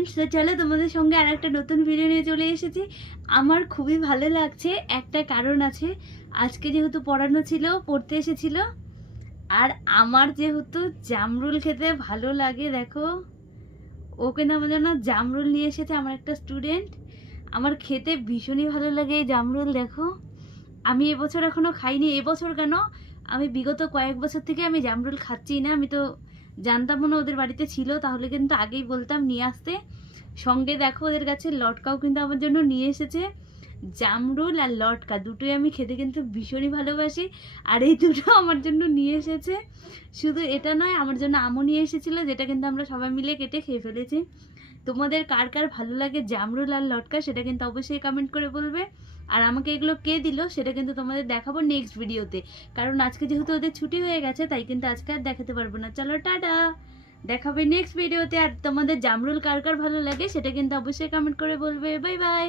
Friends, তো চলো তোমাদের সঙ্গে আর একটা নতুন ভিডিও নিয়ে চলে এসেছি। আমার খুবই ভালো লাগছে, একটা কারণ আছে। আজকে যেহেতু পড়ানো ছিল, পড়তে এসেছিল, আর আমার যেহেতু জামরুল খেতে ভালো লাগে, দেখো ও কিন্তু আমার জন্য জামরুল নিয়ে এসেছে, আমার একটা স্টুডেন্ট। আমার খেতে ভীষণই ভালো লাগে এই জামরুল। দেখো আমি এবছর এখনো খাইনি, এবছর কেন, আমি বিগত কয়েক বছর থেকে আমি জামরুল খাচ্ছি না। আমি তো জানতাম না ওদের বাড়িতে ছিল, তাহলে কিন্তু আগেই বলতাম নিয়ে আসতে। সঙ্গে দেখো ওদের কাছে লটকাও কিন্তু আমার জন্য নিয়ে এসেছে। জামরুল আর লটকা দুটোই আমি খেতে কিন্তু ভীষণই ভালোবাসি, আর এই দুটো আমার জন্য নিয়ে এসেছে। শুধু এটা নয়, আমার জন্য আমও নিয়ে এসেছিলো, যেটা কিন্তু আমরা সবাই মিলে কেটে খেয়ে ফেলেছি। তোমাদের কার কার ভালো লাগে জামরুল আর লটকা সেটা কিন্তু অবশ্যই কমেন্ট করে বলবে। আর আমাকে এগুলো কে দিল সেটা কিন্তু তোমাদের দেখাবো নেক্সট ভিডিওতে, কারণ আজকে যেহেতু ওদের ছুটি হয়ে গেছে তাই কিন্তু আজকে আর দেখাতে পারবো না। চলো টাটা, দেখাবে নেক্সট ভিডিওতে। আর তোমাদের জামরুল কার কার ভালো লাগে সেটা কিন্তু অবশ্যই কমেন্ট করে বলবে। Bye bye.